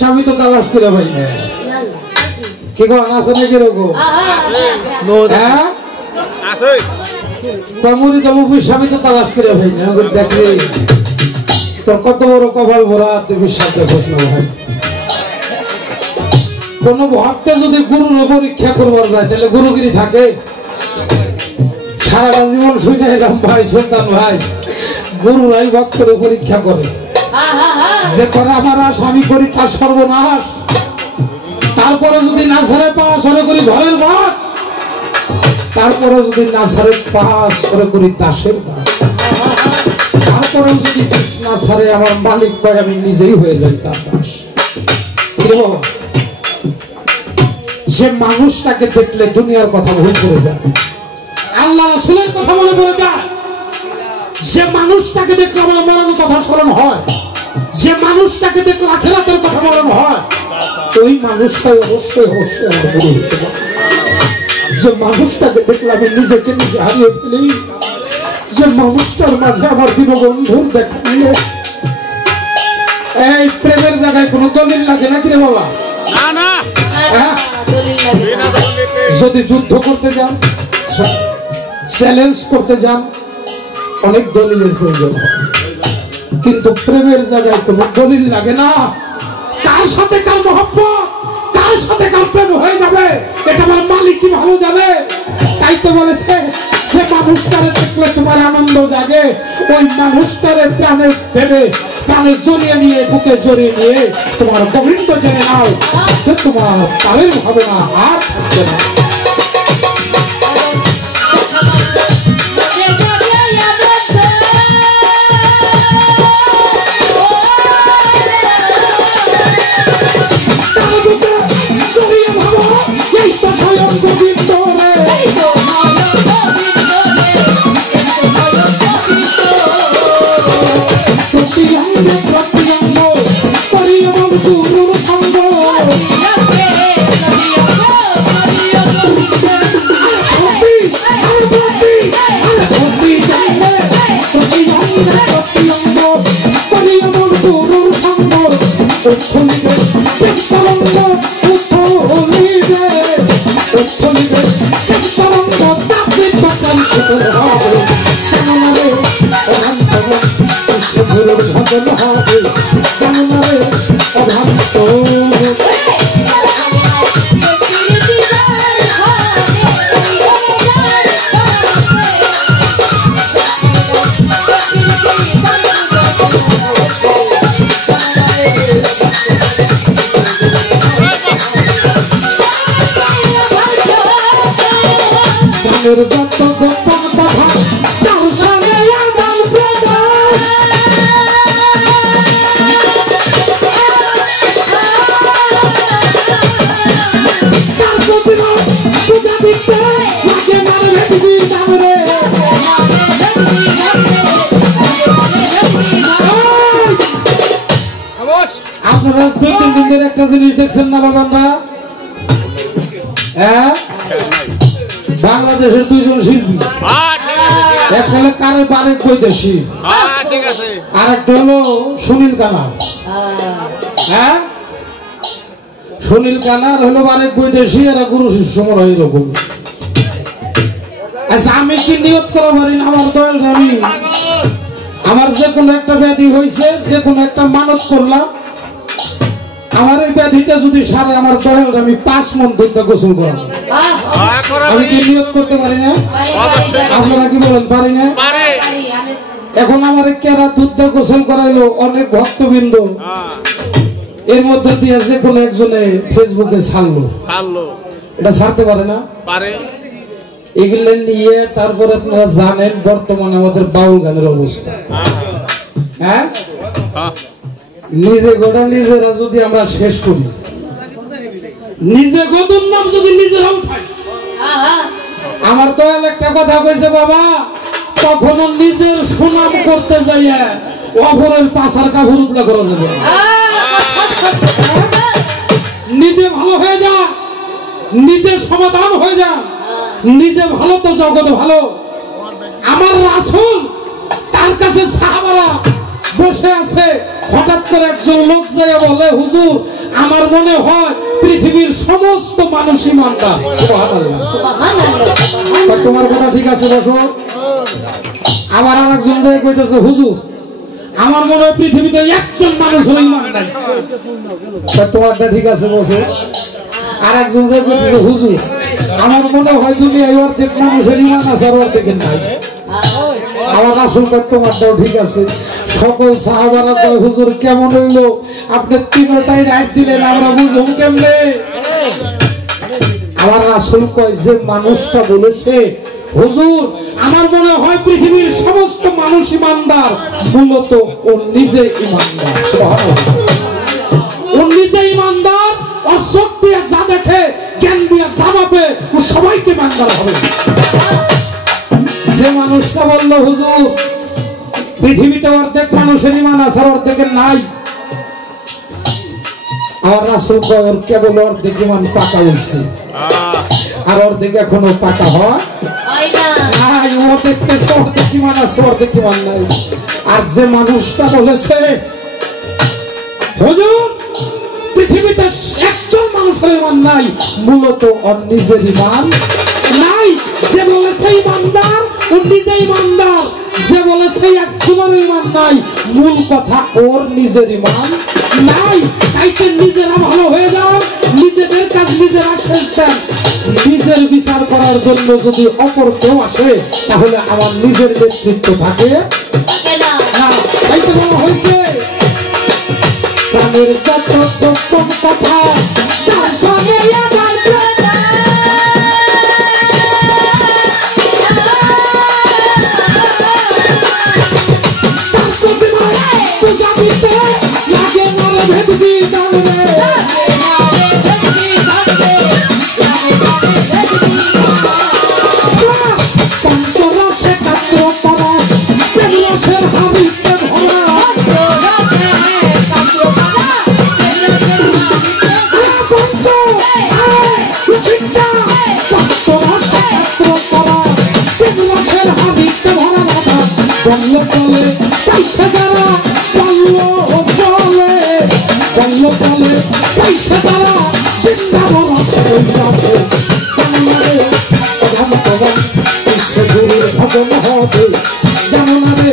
স্বামী তো তালাশ করে ভাই কি কন আছে নাকি রকম স্বামী তো তালাশ করে ভাই না দেখলি তোর কত বড় কপাল ভরা তুই বিশ্বাস দেখোস না ভাই। কোন ভক্তে যদি গুরুর পরীক্ষা করবার যায় তাহলে গুরুগিরি থাকে? সারাটা জীবন শুনে এলাম ভাই সুলতান ভাই গুরুরাই ভক্তের পরীক্ষা করে, যে করে আমার স্বামী করি তার সর্বনাশ, তারপরে যদি না ছাড়ে পাস ওরে করি ঘরের বাস, তারপরে যদি না ছাড়ে পাস ওরে করি দাসের বাস, তারপরে যদি না ছাড়ে আমার মালিক কয় আমি নিজেই হয়ে যাই তার দাস। যে মানুষটাকে দেখলে দুনিয়ার কথা ভুল করে যায়, আল্লাহ রাসূলের কথা মনে পড়ে যায়, যে মানুষটাকে দেখলে আমার মরণের কথা স্মরণ হয়, যে মানুষটাকে দেখলে আখিরাতের কথা মরণ হয়, ওই মানুষটাই অবশ্যই অবশ্যই আমার গুরু হতে পারে। যে মানুষটাকে দেখলে আমি নিজেকে নিজে হারিয়ে ফেলি, যে মানুষটার মাঝে আমার দীনবন্ধুর দেখা নিয়ে এই প্রেমের জায়গায় কোন দলিল লাগে নাকি রে বাবা? না না, যদি যুদ্ধ করতে যান, চ্যালেঞ্জ করতে যান, অনেক দলিলের প্রয়োজন হয়, কিন্তু প্রেমের জায়গায় কোনো দলিল লাগে না। কার সাথে কার মহব্বত, কার সাথে কার প্রেম হয়ে যাবে এটা আমার মালিক কি ভালো যাবে। তাই তো বলেছে সে মানুষটারে দেখলে তোমার আনন্দ জাগে, ওই মানুষটারে প্রাণে ভেবে প্রাণে জড়িয়ে নিয়ে বুকে জড়িয়ে নিয়ে তোমার গোবিন্দ জেনে নাও যে তোমার পারের হবে না, আর থাকবে না। আপনারা প্রতিদিনের একটা জিনিস দেখছেন না বাবারা, হ্যাঁ, বাংলাদেশের দুইজন শিল্পী, একটা হলো কারে বারেক বৈদেশি, আর একটা হলো সুনীল কানার। হ্যাঁ, সুনীল কানার হলো বারেক বৈদেশি, এরা গুরু শিষ্য মনে হয় এরকম। আচ্ছা, আমি কি নিয়ত করা পারি না আমার দয়াল রানী, আমার যে কোনো একটা ব্যাধি হয়েছে, যে কোনো একটা মানত করলাম, আমার এই ব্যাধিটা যদি সারে আমার দয়াল আমি 5 মণ দুধ গোসল করাবো, আমি কি নিয়ত করতে পারি না? আপনারা কি বলেন পারি না? এখন আমার কেরা দুধ গোসল করাইলো অনেক ভক্তবৃন্দ, এর মধ্যে দিয়ে যে কোনো একজনে ফেসবুকে ছাড়লো, এটা ছাড়তে পারে না? এগুলো নিয়ে তারপর আপনারা জানেন বর্তমানে আমাদের বাউল গানের অবস্থা। হ্যাঁ, নিজে গোটা নিজেরা যদি আমরা শেষ করি, নিজে গোদুর নাম যদি নিজেরা উঠাই, আমার তো একটা কথা কইছে বাবা, কখনো নিজের সুনাম করতে যাইয়া অপরের পাছার কাপড় উতলা করা যাবে। নিজে ভালো হয়ে যা, নিজের সমাধান হয়ে যা, নিজে ভালো তো জগৎ ভালো। আমার রাসূল তার কাছে সাহাবারা বসে আছে, হঠাৎ করে একজন লোক যায় বলে, হুজুর আমার মনে হয় পৃথিবীর সমস্ত মানুষ ইমানদার। তোমার কথা ঠিক আছে বসো। আবার আর একজন যায় কইতেছে, হুজুর আমার মনে হয় পৃথিবীতে একজন মানুষ হলো ইমানদার। তোমারটা ঠিক আছে বসো। আর একজন যায় কইতেছে, হুজুর আমার মনে হয় দুনিয়ায় অর্ধেক মানুষের ইমান আছে আর অর্ধেকের নাই। আমার রাসূল তোমারটাও ঠিক আছে। সকল সাহাবারা কয়, হুজুর কেমন হইলো, আপনি তিনটাই রাইট দিলেন, আমরা বুঝুন কেমনে? আমার রাসূল কয়, যে মানুষটা বলেছে হুজুর আমার মনে হয় পৃথিবীর সমস্ত মানুষ ইমানদার, মূলত ও নিজে ইমানদার। ও নিজে ইমানদার, ওর চোখ দিয়ে যা দেখে, জ্ঞান দিয়ে যা ভাবে, ও সবাইকে ইমানদার হবে। যে মানুষটা বলল হুজুর পৃথিবীতে অর্ধেক মানুষের ইমান আছে আর অর্ধেকের নাই, আমার রাসূল কয়, ওর কেবল অর্ধেক ইমান পাকা হয়েছে, আর অর্ধেক এখনো পাকা হয় নাই। অর্ধেক ইমান আছে, অর্ধেক ইমান নাই। আর যে মানুষটা বলেছে হুজুর পৃথিবীতে একজন মানুষের ইমান নাই, মূলত ওর নিজের ইমান নাই। যে বলেছে ইমানদার, ও নিজে ইমানদার। যে বলে সেই একজনের ইমান নাই, মূল কথা ওর নিজের ইমান নাই। তাইতে নিজেরা ভালো হয়ে যাও, নিজেদের কাজ নিজেরা শেষ দেন। নিজের বিচার করার জন্য যদি অপর কেউ আসে তাহলে আমার নিজের নেতৃত্ব থাকে না। তাইতে বলা হয়েছে প্রাণের যত গোপন কথা তার সঙ্গে আমার লাগে মনে ভেদবি জানবে পঞ্চরসে কাত্র পরা রসের হাবিতে ভরা বললো বলে পয়সা যারা বললো বলে বললো বলে পয়সা যারা চিন্তা বলো গুরুর ভজন হবে যেমন আরে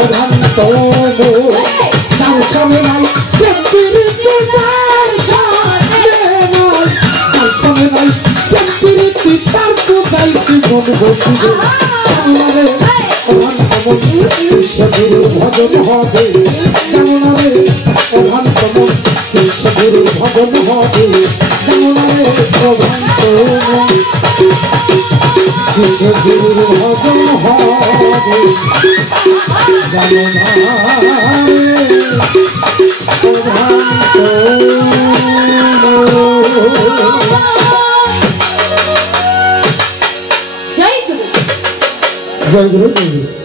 অধান্ত তার সবে নাই তার কোথায় জীবন বসবে গুরুর ভজন হবে যেমন আরে অধান্তম গুরুর ভজন হবে যেমন আরে অধান্ত গুরুর ভজন হবে যেমন জয় গুরু। জয় গুরু।